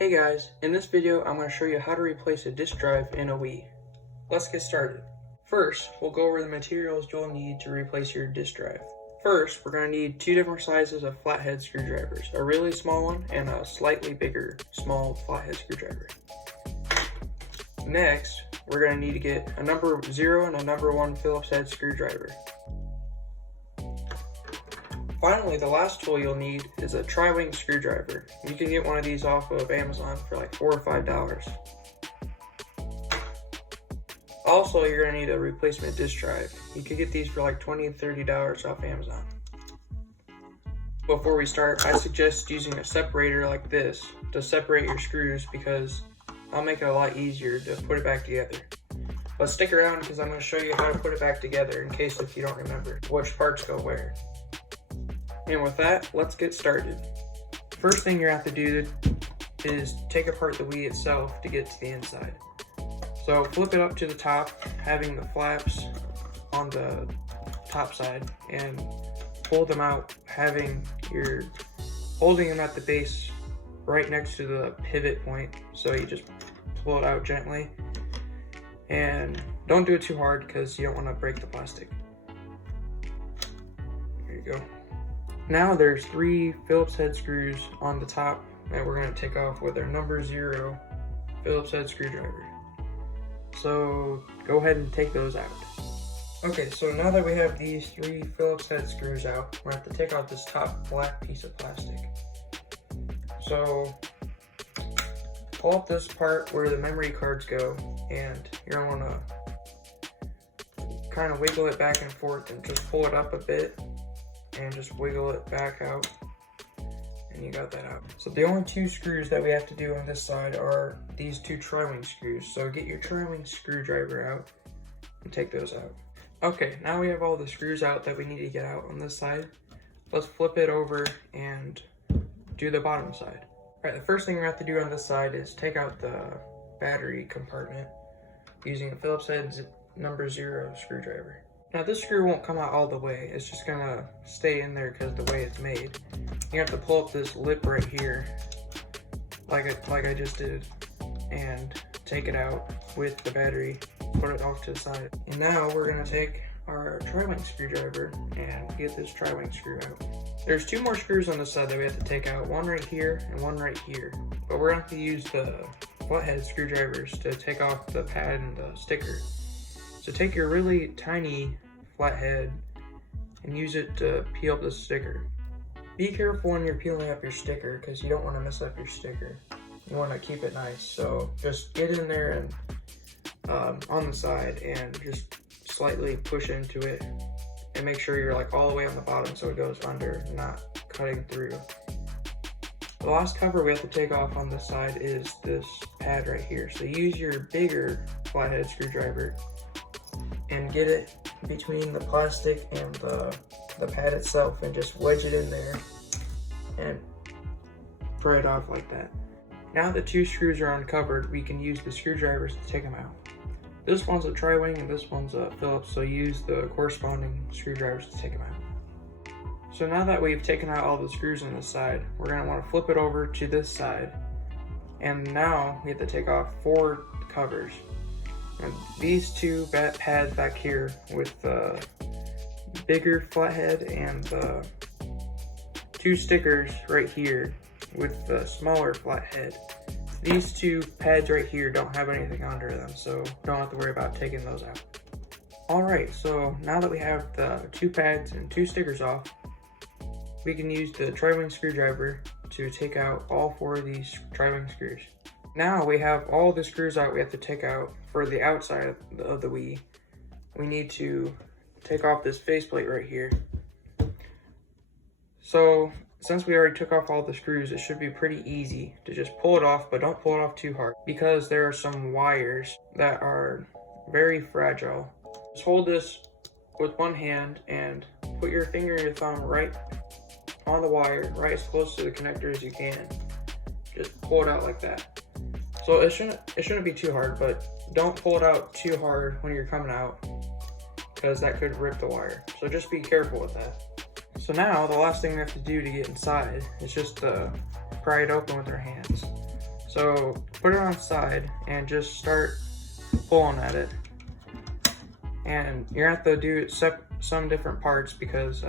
Hey guys, in this video I'm going to show you how to replace a disk drive in a Wii. Let's get started. First, we'll go over the materials you'll need to replace your disk drive. First, we're going to need two different sizes of flathead screwdrivers, a really small one and a slightly bigger small flathead screwdriver. Next, we're going to need to get a number 0 and a number 1 Phillips head screwdriver. Finally, the last tool you'll need is a tri-wing screwdriver. You can get one of these off of Amazon for like $4 or $5. Also, you're going to need a replacement disk drive. You can get these for like $20 to $30 off Amazon. Before we start, I suggest using a separator like this to separate your screws because I'll make it a lot easier to put it back together. But stick around because I'm going to show you how to put it back together in case if you don't remember which parts go where. And with that, let's get started. First thing you have to do is take apart the Wii itself to get to the inside. So flip it up to the top, having the flaps on the top side, and pull them out, holding them at the base right next to the pivot point. So you just pull it out gently, and don't do it too hard because you don't want to break the plastic. There you go. Now there's 3 Phillips head screws on the top that we're going to take off with our number 0 Phillips head screwdriver. So go ahead and take those out. Okay, so now that we have these 3 Phillips head screws out, we're going to have to take out this top black piece of plastic. So pull up this part where the memory cards go, and you're going to want to kind of wiggle it back and forth and just pull it up a bit. And just wiggle it back out, and you got that out. So the only 2 screws that we have to do on this side are these 2 tri-wing screws. So get your tri-wing screwdriver out and take those out. Okay, now we have all the screws out that we need to get out on this side. Let's flip it over and do the bottom side. All right, the first thing we have to do on this side is take out the battery compartment using a Phillips head number 0 screwdriver. Now this screw won't come out all the way, it's just gonna stay in there because the way it's made. You have to pull up this lip right here, like I just did, and take it out with the battery, put it off to the side. And now we're gonna take our tri-wing screwdriver and get this tri-wing screw out. There's 2 more screws on this side that we have to take out, one right here and one right here. But we're gonna have to use the flathead screwdrivers to take off the pad and the sticker. So take your really tiny flathead and use it to peel up the sticker. Be careful when you're peeling up your sticker because you don't want to mess up your sticker. You want to keep it nice. So just get in there and on the side and just slightly push into it and make sure you're like all the way on the bottom so it goes under, not cutting through. The last cover we have to take off on this side is this pad right here. So use your bigger flathead screwdriver and get it between the plastic and the pad itself and just wedge it in there and pry it off like that. Now the 2 screws are uncovered, we can use the screwdrivers to take them out. This one's a tri-wing and this one's a Phillips, so use the corresponding screwdrivers to take them out. So now that we've taken out all the screws on this side, we're going to want to flip it over to this side, and now we have to take off 4 covers. And these 2 pads back here with the bigger flathead and the 2 stickers right here with the smaller flathead. These 2 pads right here don't have anything under them, so don't have to worry about taking those out. Alright, so now that we have the 2 pads and 2 stickers off, we can use the tri-wing screwdriver to take out all 4 of these tri-wing screws. Now we have all the screws out we have to take out for the outside of the Wii. We need to take off this faceplate right here. So since we already took off all the screws, it should be pretty easy to just pull it off, but don't pull it off too hard because there are some wires that are very fragile. Just hold this with one hand and put your finger and your thumb right on the wire, right as close to the connector as you can. Just pull it out like that. So it shouldn't be too hard, but don't pull it out too hard when you're coming out because that could rip the wire. So just be careful with that. So now the last thing we have to do to get inside is just pry it open with our hands. So put it on its side and just start pulling at it. And you're gonna have to do some different parts because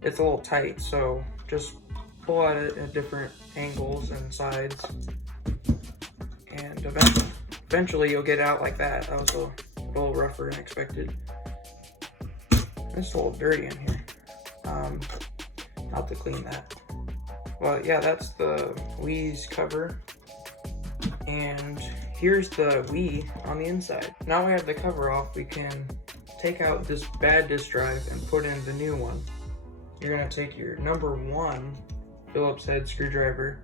it's a little tight. So just pull at it at different angles and sides, and eventually you'll get out like that. That was a little rougher than expected. It's a little dirty in here. I'll have to clean that. Well, yeah, that's the Wii's cover. And here's the Wii on the inside. Now we have the cover off, we can take out this bad disk drive and put in the new one. You're gonna take your number 1 Phillips head screwdriver,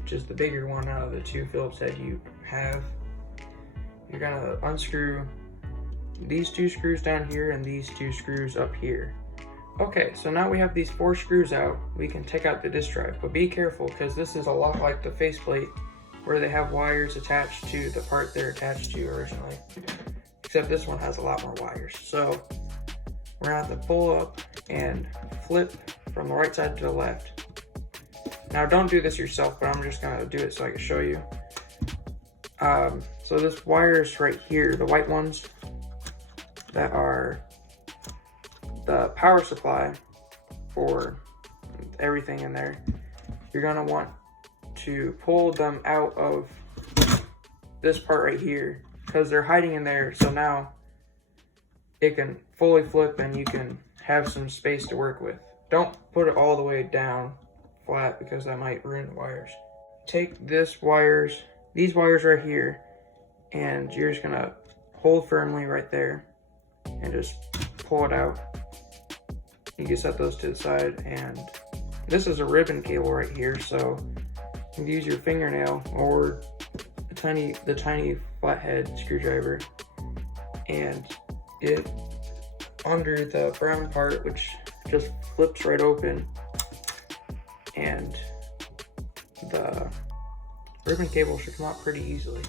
which is the bigger one out of the 2 Phillips head you have. You're gonna unscrew these 2 screws down here and these 2 screws up here. Okay, so now we have these 4 screws out. We can take out the disk drive, but be careful because this is a lot like the faceplate where they have wires attached to the part they're attached to originally. Except this one has a lot more wires. So we're gonna have to pull up and flip from the right side to the left. Now don't do this yourself, but I'm just gonna do it so I can show you. So this wires right here, the white ones that are the power supply for everything in there, you're gonna want to pull them out of this part right here because they're hiding in there. So now it can fully flip and you can have some space to work with. Don't put it all the way down flat because that might ruin the wires. Take these wires right here, and you're just gonna hold firmly right there and just pull it out. You can set those to the side, and this is a ribbon cable right here, so you can use your fingernail or the tiny flathead screwdriver and get under the brown part, which just flips right open, and the ribbon cable should come out pretty easily.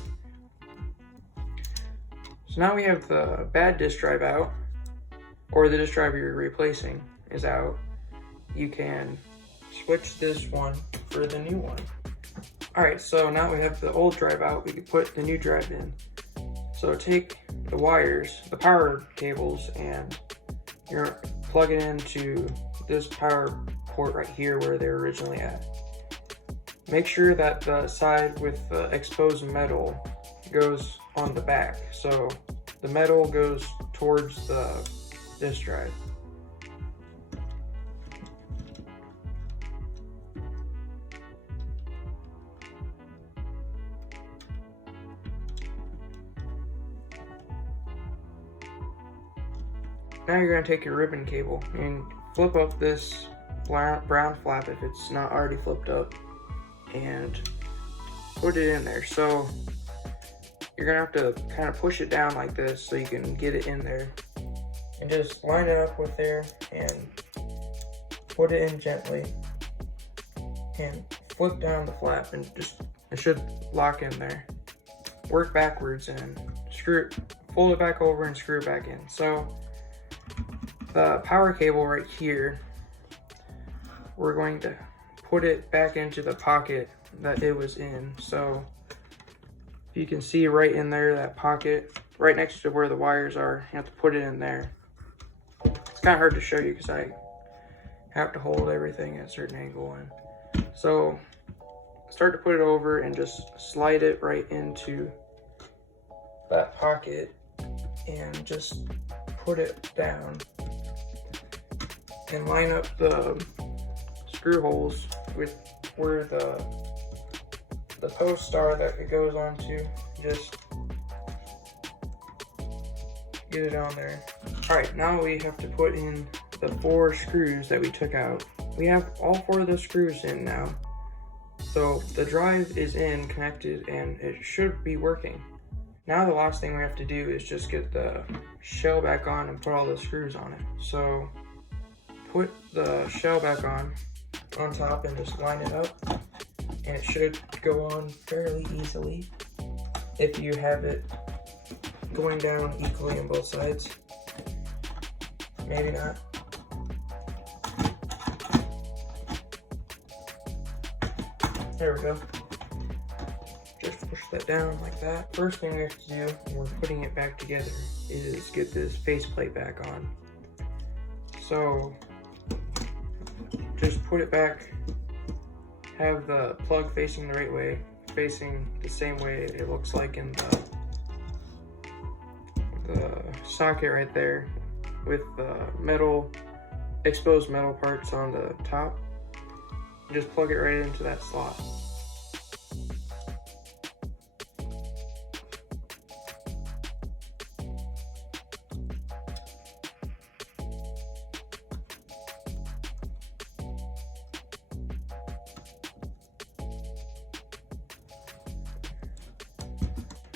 So now we have the bad disk drive out, or the disk drive you're replacing is out. You can switch this one for the new one. Alright, so now we have the old drive out, we can put the new drive in. So take the wires, the power cables, and you're plug it into this power port right here where they're originally at. Make sure that the side with the exposed metal goes on the back, so the metal goes towards the disk drive. Now you're going to take your ribbon cable and flip up this brown flap if it's not already flipped up and put it in there. So you're going to have to kind of push it down like this so you can get it in there. And just line it up with there and put it in gently and flip down the flap, and it should lock in there. Work backwards and fold it back over and screw it back in. So the power cable right here, we're going to put it back into the pocket that it was in. So you can see right in there, that pocket, right next to where the wires are, you have to put it in there. It's kind of hard to show you because I have to hold everything at a certain angle. And so start to put it over and just slide it right into that pocket and just put it down. And line up the screw holes with where the posts are that it goes onto. Just get it on there. Alright, now we have to put in the 4 screws that we took out. We have all 4 of the screws in now. So the drive is in, connected, and it should be working. Now the last thing we have to do is just get the shell back on and put all the screws on it. So put the shell back on top and just line it up, and it should go on fairly easily if you have it going down equally on both sides. Maybe not. There we go. push that down like that. First thing we have to do when we're putting it back together is get this faceplate back on. So just put it back, have the plug facing the right way, facing the same way it looks like in the socket right there, with the exposed metal parts on the top. Just plug it right into that slot.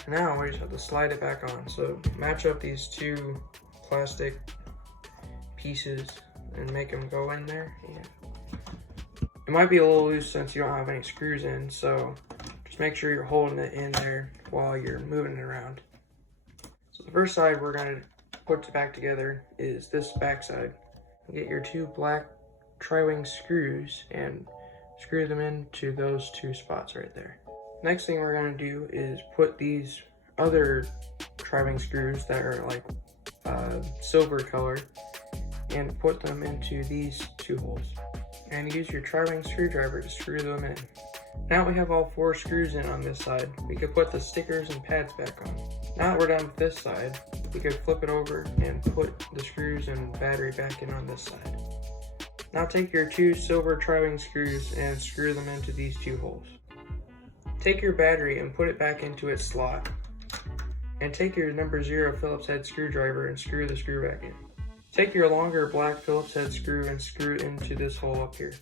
Now we just have to slide it back on. So match up these two plastic pieces and make them go in there. It might be a little loose since you don't have any screws in, so just make sure you're holding it in there while you're moving it around. So the first side we're going to put back together is this back side. Get your two black tri-wing screws and screw them into those two spots right there. Next thing we're going to do is put these other tri-wing screws that are like silver color and put them into these two holes. And use your tri-wing screwdriver to screw them in. Now we have all 4 screws in on this side, we could put the stickers and pads back on. Now that we're done with this side, we could flip it over and put the screws and battery back in on this side. Now take your 2 silver tri-wing screws and screw them into these 2 holes. Take your battery and put it back into its slot. And take your number 0 Phillips head screwdriver and screw the screw back in. Take your longer black Phillips head screw and screw it into this hole up here.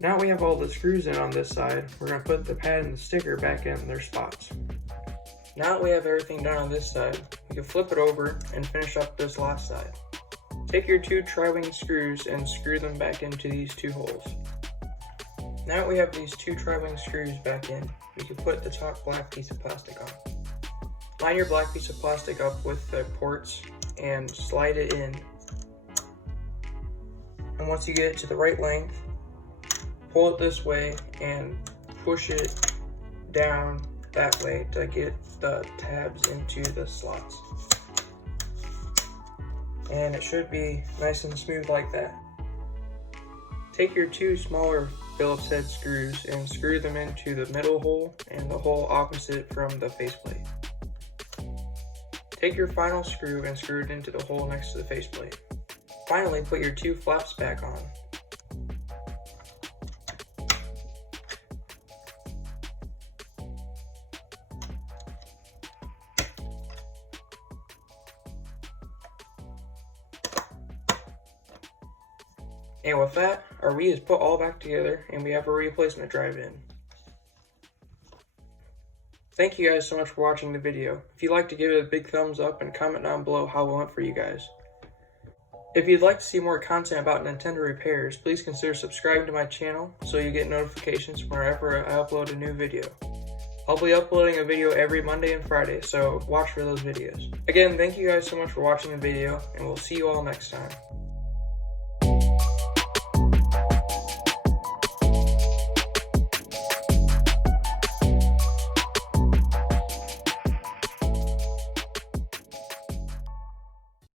Now we have all the screws in on this side, we're going to put the pad and the sticker back in their spots. Now that we have everything done on this side, we can flip it over and finish up this last side. Take your 2 tri-wing screws and screw them back into these 2 holes. Now that we have these 2 tri-wing screws back in, we can put the top black piece of plastic on. Line your black piece of plastic up with the ports and slide it in. And once you get it to the right length, pull it this way and push it down that way to get the tabs into the slots. And it should be nice and smooth like that. Take your 2 smaller Phillips head screws and screw them into the middle hole and the hole opposite from the faceplate. Take your final screw and screw it into the hole next to the faceplate. Finally, put your 2 flaps back on. And with that, our Wii is put all back together and we have a replacement drive in. Thank you guys so much for watching the video. If you'd like to give it a big thumbs up and comment down below how it went for you guys. If you'd like to see more content about Nintendo repairs, please consider subscribing to my channel so you get notifications whenever I upload a new video. I'll be uploading a video every Monday and Friday, so watch for those videos. Again, thank you guys so much for watching the video, and we'll see you all next time.